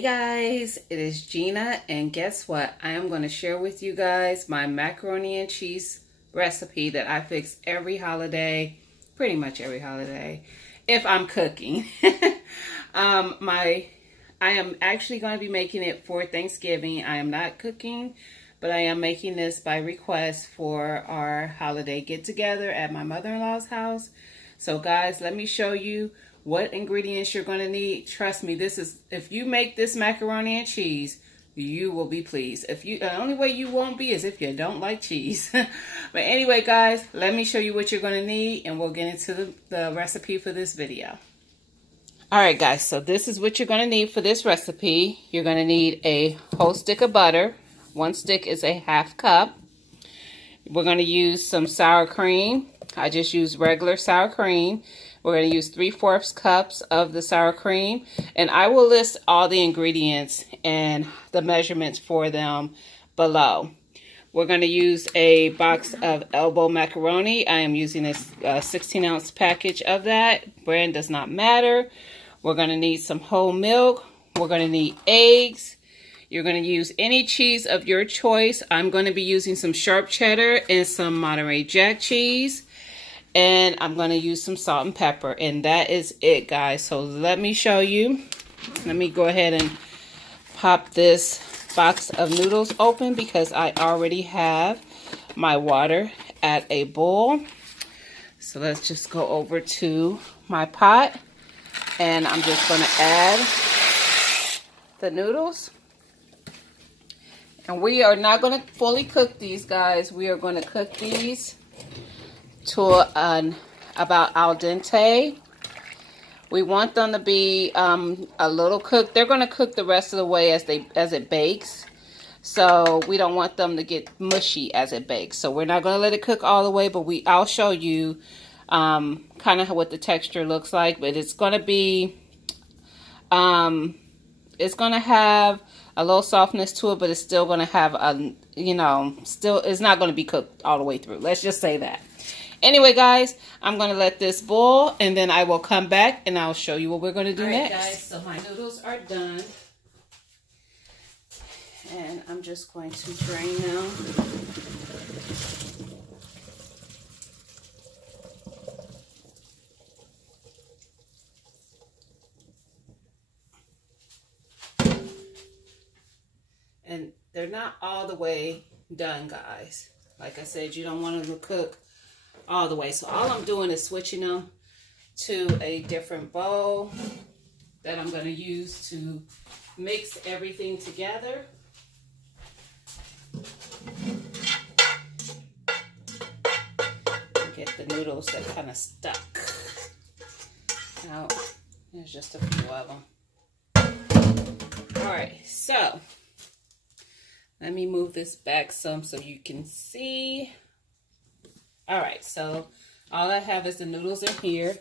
Hey guys, it is Gina, and guess what? I am going to share with you guys my macaroni and cheese recipe that I fix every holiday, pretty much every holiday, if I'm cooking. I am actually going to be making it for Thanksgiving. I am not cooking, but I am making this by request for our holiday get-together at my mother-in-law's house. So guys, let me show you what ingredients you're going to need. Trust me, if you make this macaroni and cheese, you will be pleased. The only way you won't be is if you don't like cheese. But anyway, guys, let me show you what you're going to need, and we'll get into the recipe for this video. Alright guys, so this is what you're going to need for this recipe. You're going to need a whole stick of butter. One stick is a half cup. We're going to use some sour cream. I just use regular sour cream. We're going to use 3/4 cups of the sour cream, and I will list all the ingredients and the measurements for them below. We're going to use a box of elbow macaroni. I am using a 16-ounce package of that. Brand does not matter. We're going to need some whole milk. We're going to need eggs. You're going to use any cheese of your choice. I'm going to be using some sharp cheddar and some Monterey Jack cheese. And I'm going to use some salt and pepper. And that is it, guys. So let me show you. Let me go ahead and pop this box of noodles open because I already have my water at a boil. So let's just go over to my pot. And I'm just going to add the noodles. And we are not going to fully cook these, guys. We are going to cook these to about al dente. We want them to be a little cooked. They're going to cook the rest of the way as it bakes. So we don't want them to get mushy as it bakes. So we're not going to let it cook all the way, but I'll show you kind of what the texture looks like. But it's going to be it's going to have a little softness to it, but it's still going to have it's not going to be cooked all the way through. Let's just say that. Anyway, guys, I'm going to let this boil, and then I will come back, and I'll show you what we're going to do next. All right, guys, so my noodles are done. And I'm just going to drain them. And they're not all the way done, guys. Like I said, you don't want them to cook all the way. So all I'm doing is switching them to a different bowl that I'm going to use to mix everything together. Get the noodles that kind of stuck. Now, there's just a few of them. Alright, so let me move this back some so you can see. Alright, so all I have is the noodles in here.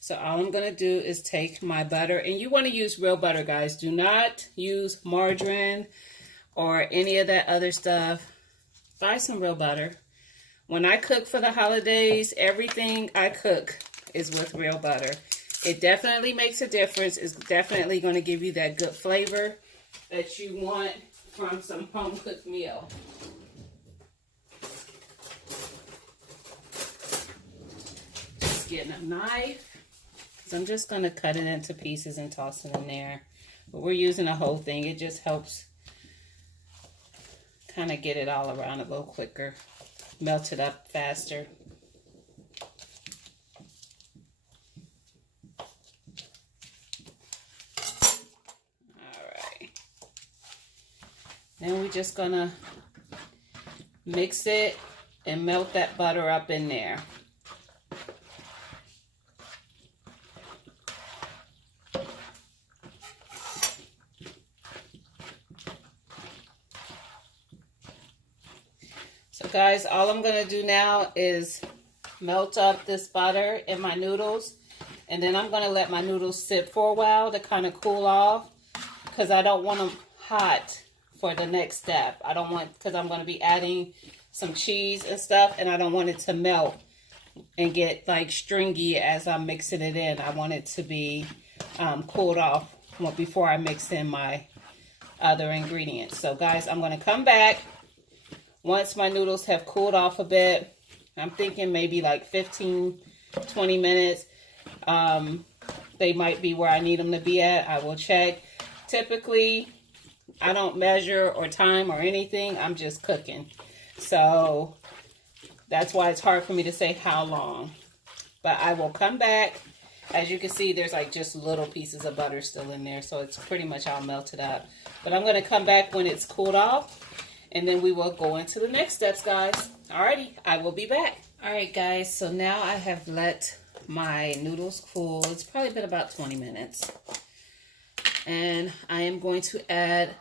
So all I'm going to do is take my butter. And you want to use real butter, guys. Do not use margarine or any of that other stuff. Buy some real butter. When I cook for the holidays, everything I cook is with real butter. It definitely makes a difference. It's definitely going to give you that good flavor that you want from some home-cooked meal. Just getting a knife. So I'm just going to cut it into pieces and toss it in there. But we're using the whole thing. It just helps kind of get it all around a little quicker. Melt it up faster. Then we're just gonna mix it and melt that butter up in there. So guys, all I'm gonna do now is melt up this butter in my noodles, and then I'm gonna let my noodles sit for a while to kind of cool off, because I don't want them hot for the next step. I don't want, because I'm going to be adding some cheese and stuff, and I don't want it to melt and get like stringy as I'm mixing it in. I want it to be cooled off before I mix in my other ingredients. So guys, I'm going to come back once my noodles have cooled off a bit. I'm thinking maybe like 15, 20 minutes. They might be where I need them to be at. I will check. Typically, I don't measure or time or anything. I'm just cooking. So that's why it's hard for me to say how long. But I will come back. As you can see, there's like just little pieces of butter still in there. So it's pretty much all melted up. But I'm going to come back when it's cooled off. And then we will go into the next steps, guys. Alrighty, I will be back. Alright, guys. So now I have let my noodles cool. It's probably been about 20 minutes. And I am going to add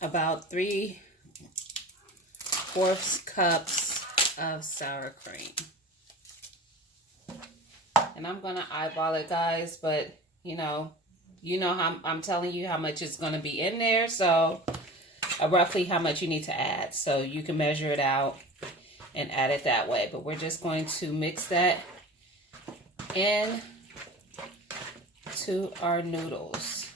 about 3/4 cups of sour cream. And I'm going to eyeball it, guys, but you know how I'm telling you how much is going to be in there, so roughly how much you need to add. So you can measure it out and add it that way. But we're just going to mix that in to our noodles.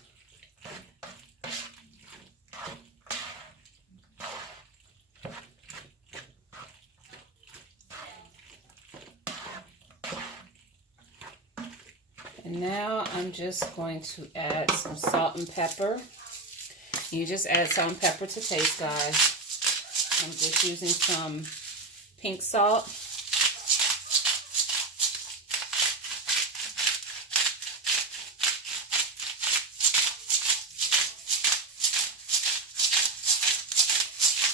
And now I'm just going to add some salt and pepper. You just add salt and pepper to taste, guys. I'm just using some pink salt.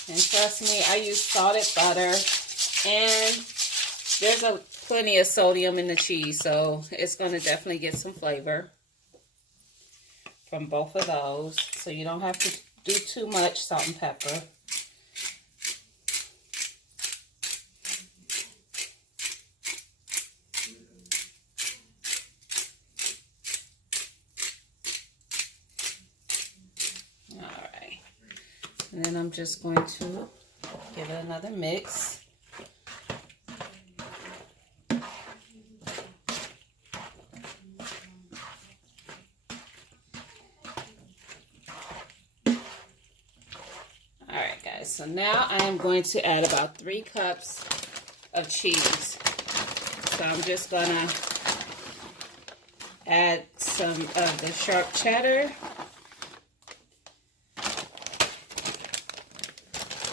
And trust me, I use salted butter, and there's plenty of sodium in the cheese, so it's going to definitely get some flavor from both of those. So you don't have to do too much salt and pepper. Alright. And then I'm just going to give it another mix. So now I am going to add about 3 cups of cheese. So I'm just going to add some of the sharp cheddar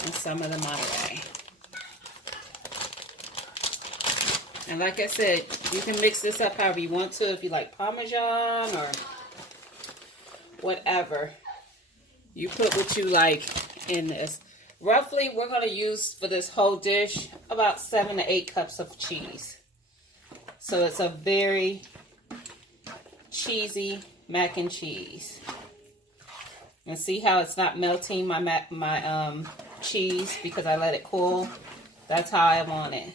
and some of the Monterey. And like I said, you can mix this up however you want to. If you like Parmesan or whatever, you put what you like in this. Roughly, we're going to use for this whole dish about 7 to 8 cups of cheese. So it's a very cheesy mac and cheese. And see how it's not melting my cheese because I let it cool? That's how I want it.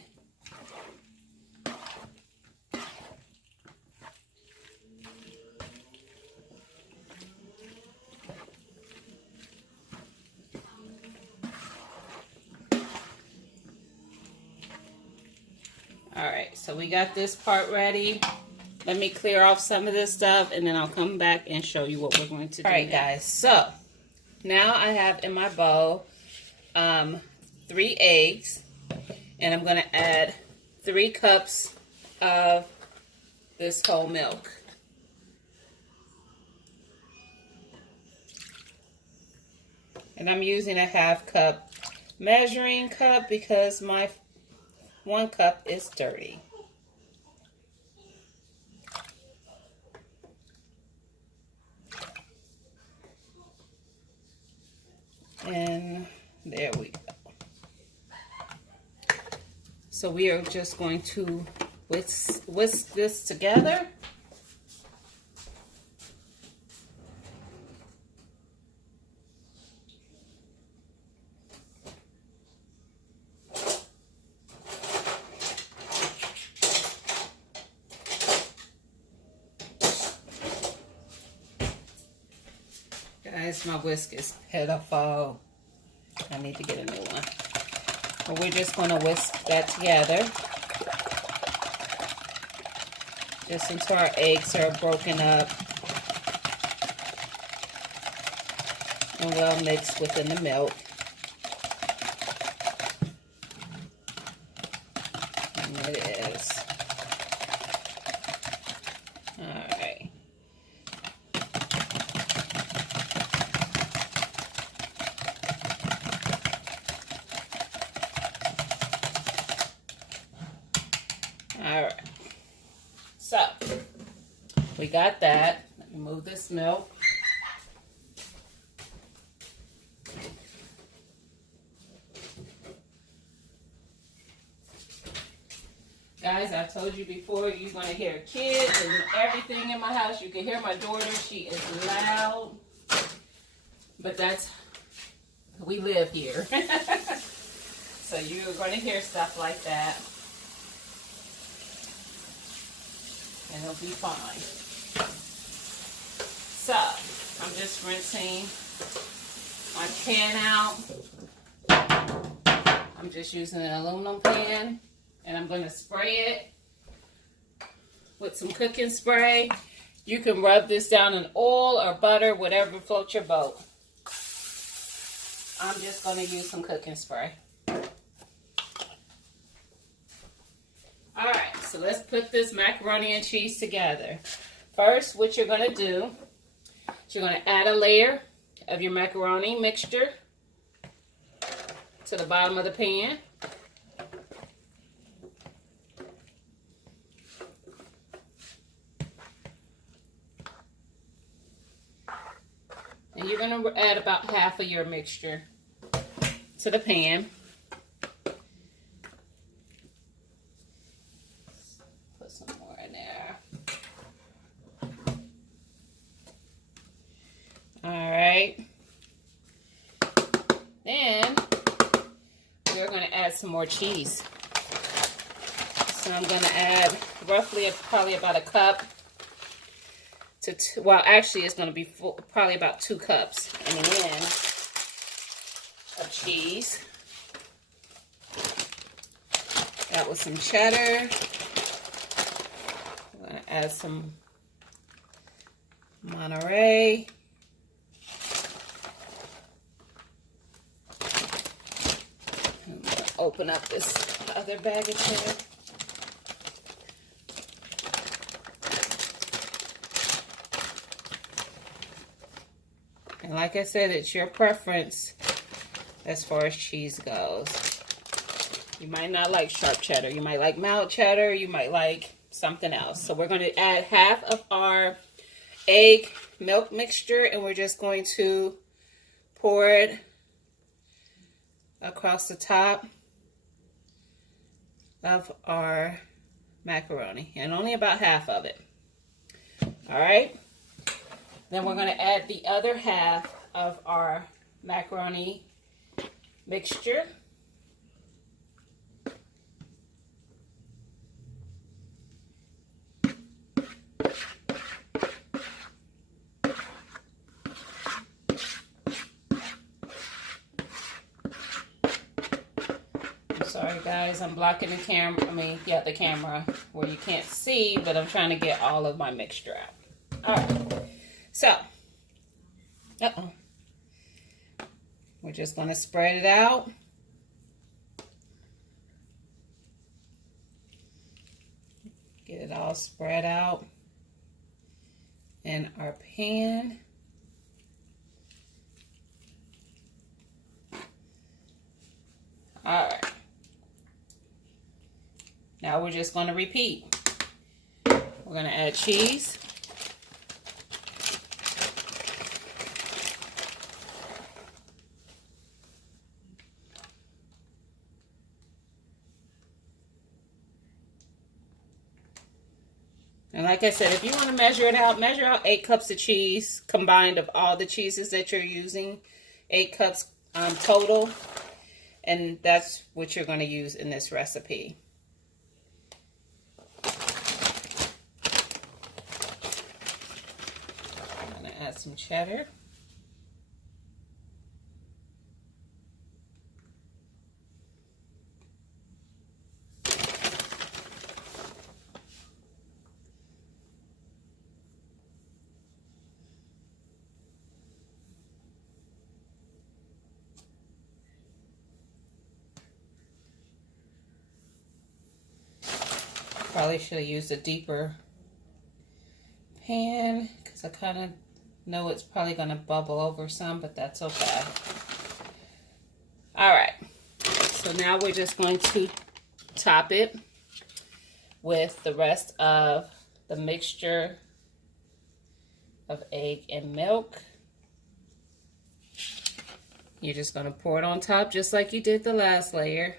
Alright, so we got this part ready. Let me clear off some of this stuff and then I'll come back and show you what we're going to do. Alright guys, so now I have in my bowl 3 eggs, and I'm going to add 3 cups of this whole milk. And I'm using a 1/2 cup measuring cup because my 1 cup is dirty. And there we go. So we are just going to whisk this together. Guys, my whisk is pitiful. I need to get a new one. But we're just going to whisk that together. Just until our eggs are broken up. and well mixed within the milk. And it is. All right. All right. So, we got that. Let me move this milk. Guys, I told you before, you're going to hear kids and everything in my house. You can hear my daughter. She is loud. But that's, we live here. So you're going to hear stuff like that. And it'll be fine. So, I'm just rinsing my pan out. I'm just using an aluminum pan. And I'm going to spray it with some cooking spray. You can rub this down in oil or butter, whatever floats your boat. I'm just going to use some cooking spray. Alright, so let's put this macaroni and cheese together. First, what you're going to do is you're going to add a layer of your macaroni mixture to the bottom of the pan. And you're going to add about half of your mixture to the pan. Put some more in there. Alright. Then we're going to add some more cheese. So I'm going to add roughly probably about a cup. Well, actually, it's going to be probably about 2 cups in the end of cheese. That was some cheddar. I'm going to add some Monterey. I'm going to open up this other bag of cheddar. And like I said, it's your preference as far as cheese goes. You might not like sharp cheddar. You might like mild cheddar. You might like something else. So we're going to add half of our egg milk mixture, and we're just going to pour it across the top of our macaroni, and only about half of it. All right. Then we're going to add the other half of our macaroni mixture. I'm sorry guys, I'm blocking the camera, the camera where you can't see, but I'm trying to get all of my mixture out. All right. So, we're just going to spread it out. Get it all spread out in our pan. All right. Now we're just going to repeat. We're going to add cheese. And like I said, if you want to measure out 8 cups of cheese combined of all the cheeses that you're using. 8 cups total. And that's what you're going to use in this recipe. I'm going to add some cheddar. Probably should have used a deeper pan because I kind of know it's probably going to bubble over some, but that's okay. All right, so now we're just going to top it with the rest of the mixture of egg and milk. You're just going to pour it on top just like you did the last layer,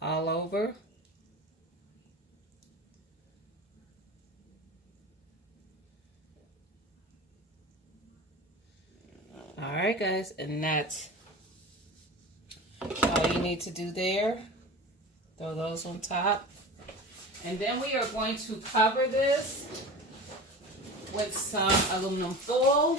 all over. All right, guys, and that's all you need to do there. Throw those on top. And then we are going to cover this with some aluminum foil.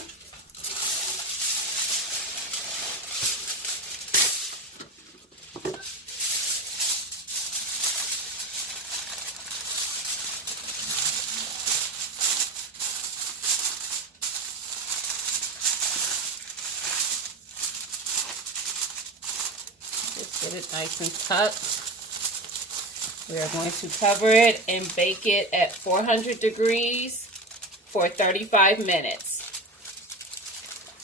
Just get it nice and tucked. We are going to cover it and bake it at 400 degrees for 35 minutes.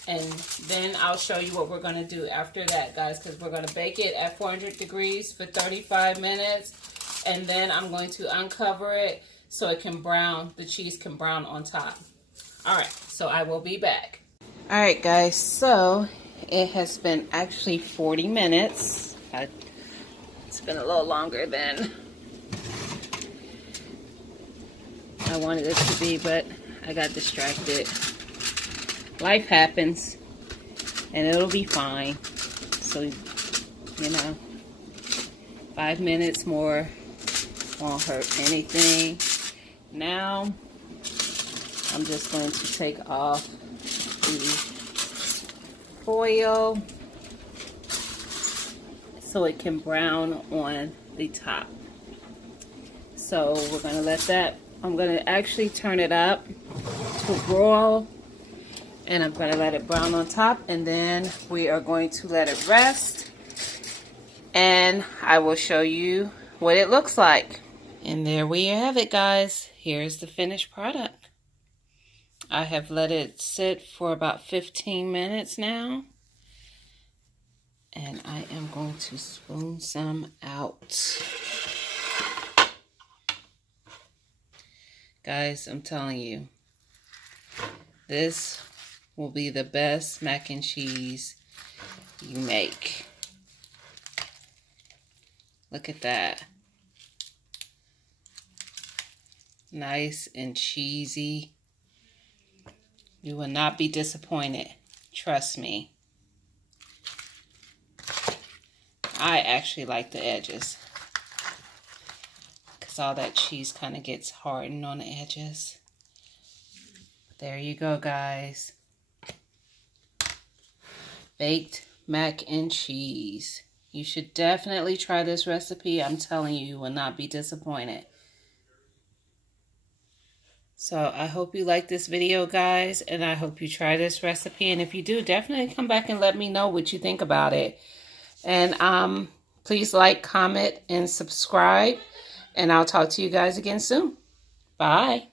And then I'll show you what we're going to do after that, guys, because we're going to bake it at 400 degrees for 35 minutes. And then I'm going to uncover it so it can brown, the cheese can brown on top. All right, so I will be back. All right, guys, so it has been actually 40 minutes. It's been a little longer than I wanted it to be, but I got distracted. Life happens, and it'll be fine. So, you know, 5 minutes more won't hurt anything. Now, I'm just going to take off the foil so it can brown on the top. So we're going to let that, I'm going to actually turn it up to broil, and I'm going to let it brown on top, and then we are going to let it rest, and I will show you what it looks like. And there we have it, guys. Here's the finished product. I have let it sit for about 15 minutes now, and I am going to spoon some out. Guys, I'm telling you, this will be the best mac and cheese you make. Look at that. Nice and cheesy. You will not be disappointed. Trust me. I actually like the edges, because all that cheese kind of gets hardened on the edges. There you go, guys. Baked mac and cheese. You should definitely try this recipe. I'm telling you, you will not be disappointed. So I hope you like this video, guys, and I hope you try this recipe. And if you do, definitely come back and let me know what you think about it. And please like, comment, and subscribe. And I'll talk to you guys again soon. Bye.